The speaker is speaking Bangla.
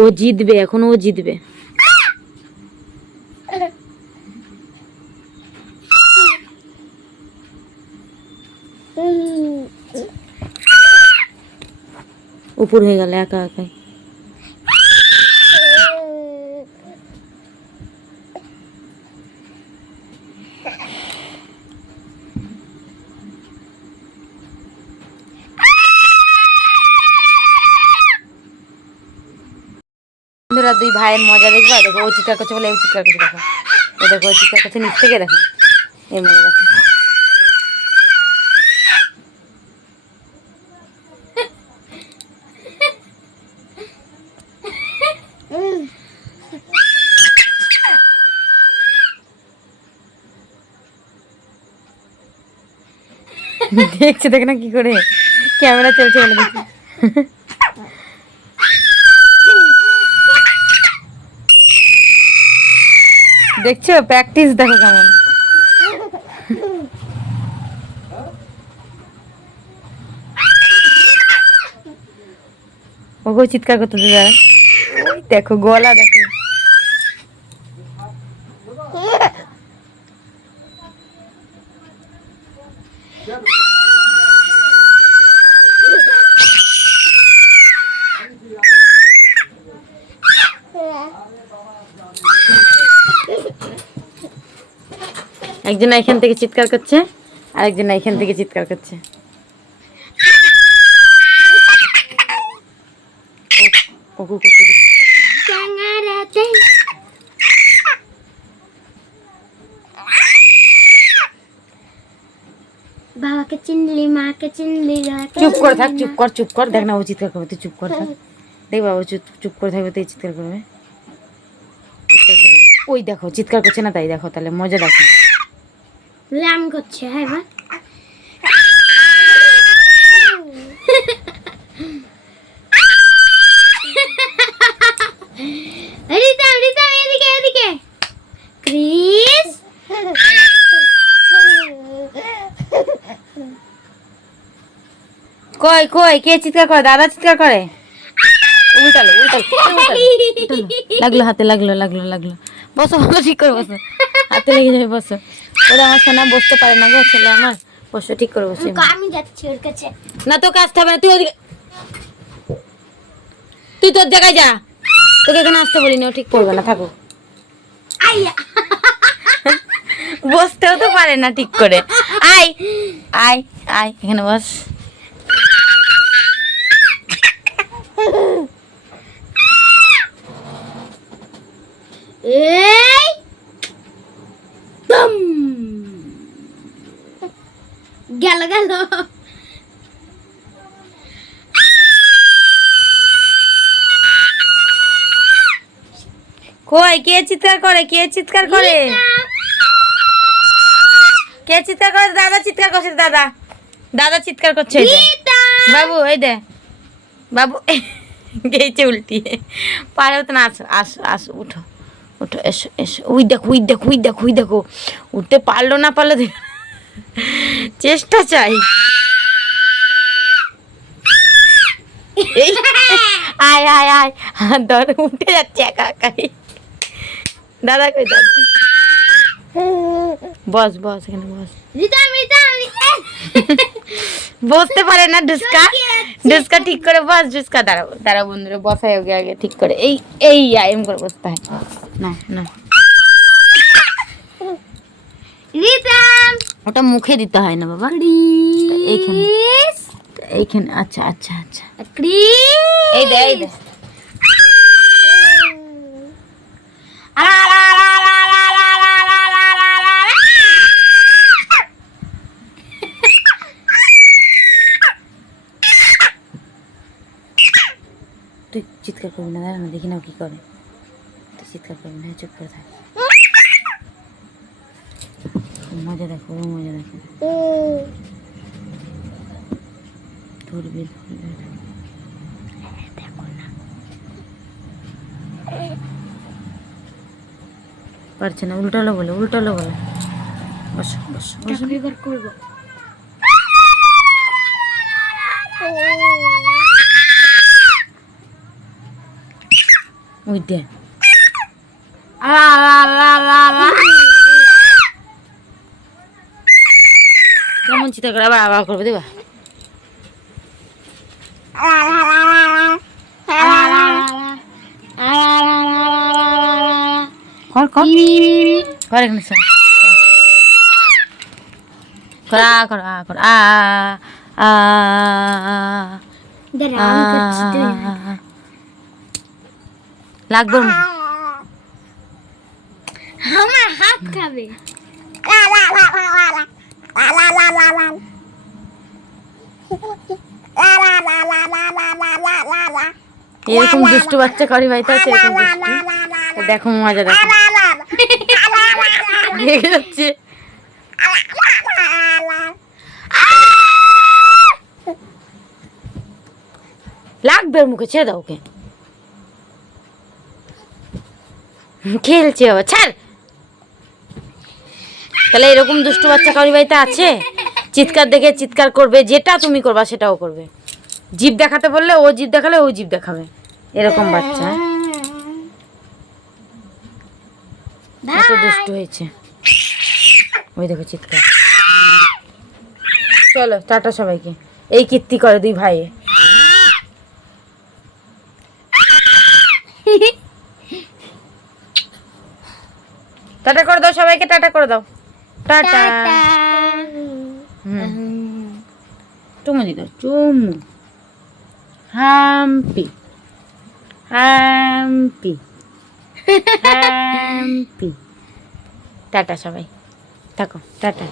ও জিতবে, এখন ও জিতবে। উপর হয়ে গেল একা একাই। বন্ধুরা, দুই ভাইয়ের মজা দেখবে। দেখো ও চিৎকার করছে বলে ও চিৎকার করছে, দেখো ও দেখো ও চিৎকার করছে নিচ থেকে, দেখো এই মজা দেখো। দেখছে দেখ না কি করে ক্যামেরা চলছে বলে দেখছি। দেখছো প্র্যাকটিস দেখো কেমন। ওকে চিৎকার করতে যা, দেখো গলা দেখো। একজন এখান থেকে চিৎকার করছে আর একজন এখান থেকে চিৎকার করছে। বাবাকে চিনলি, মাকে চিনলি, চুপ করে থাক, চুপ কর, চুপ কর। দেখ না ও চিৎকার করবে, তুই চুপ করে থাক। দেখ বাবা চুপ করে থাকবে, তুই চিৎকার করবে। ওই দেখো চিৎকার করছে না, তাই দেখো তাহলে মজা দেখো। ল্যাম করছে। হ্যাঁ বা রিতা রিতা এদিকে এদিকে ক্রিস। কই কই কে চিৎকার করে? দাদা চিৎকার করে। উল্টালো উল্টালো লাগলো, হাতে লাগলো লাগলো লাগলো। বসো বসো, ঠিক করে বসো, হাতে লেগে যাবে, বসো। ওরা আমার সোনা বসতে পারে না গো, ছেলে আমার। বসো, ঠিক করে বসো। আমি যাচ্ছি ওর কাছে। না তোকে আসতে হবে না, তুই ওদিকে, তুই তোর জায়গায় যা। তোকে এখানে আসতে বলিনি, ও ঠিক করবে না, থাকো। বসতেও তো পারে না ঠিক করে। আয় আয় আয় এখানে বস। এই বম গেল গেল। কই কে চিৎকার করে? কে চিৎকার করে? কে চিৎকার করে? দাদা চিৎকার করছে, দাদা দাদা চিৎকার করছে। এই দে বাবু, এই দে বাবু। গেছে উল্টিয়ে, পারেও তো না। আসো আসো আসো, উঠো উঠো, এসো এসো। উই দেখো উই দেখো উই দেখো উই দেখো, উঠতে পারলো না পারলো, চেষ্টা চাই। এই আয় আয় আয়, ধর উঠে যাচ্ছে একা একাই। দাদা কই দাদা? বস বস এখানে বস। রিতা রিতা বসতে পারে না ডুস্কা। ডুস্কা ঠিক করে বস। ডুস্কা দাঁড়াও দাঁড়াও বন্ধুরা, বসাই ওকে আগে ঠিক করে। এই এই আইএম করে বসতে হয় না না। রিতা ওটা মুখে দিতে হয় না বাবা, এইখানে এইখানে। আচ্ছা আচ্ছা আচ্ছা, ক্রিস এই দে এই দে। তুই চিৎকার করবি না, দাঁড়া না, দেখি না কি করে। তুই চিৎকার করবি না, চুপ করে থাক। মজা দেখো, মজা দেখো। ধরবি ধরবি, দেখো না পারছে না। উল্টালো বলে, উল্টালো বলে। বসো বসো বসো। এবার করবো। ওই দে কেমন চিৎকার করে আবার আবার করবে দেবা কর কর কর এখানে সব করা কর আ কর আ আ লাগবে ওর মুখে। আমার হাত খাবে এরকম দুষ্টু বাচ্চা করি বাড়িতে আছে এরকম দুষ্টু তো দেখো মজা দেখো রেগে যাচ্ছে লাগবে ওর মুখে ছেড়ে দাও ওকে খেলছে আবার ছাড় তাহলে এরকম দুষ্টু বাচ্চা কারি বাড়িতে আছে চিৎকার দেখে চিৎকার করবে যেটা তুমি করবা সেটাও করবে জিভ দেখাতে বললে ও জিভ দেখালে ও জিভ দেখাবে এরকম বাচ্চা এত দুষ্টু হয়েছে ওই দেখো চিৎকার চলো টাটা সবাইকে এই কীর্তি করে দুই ভাই টাটা করে দাও সবাইকে টাটা করে দাও টাটা চুমু দি দাও চুমু হাম্পি হাম্পি হাম্পি টাটা সবাই থাকো টাটা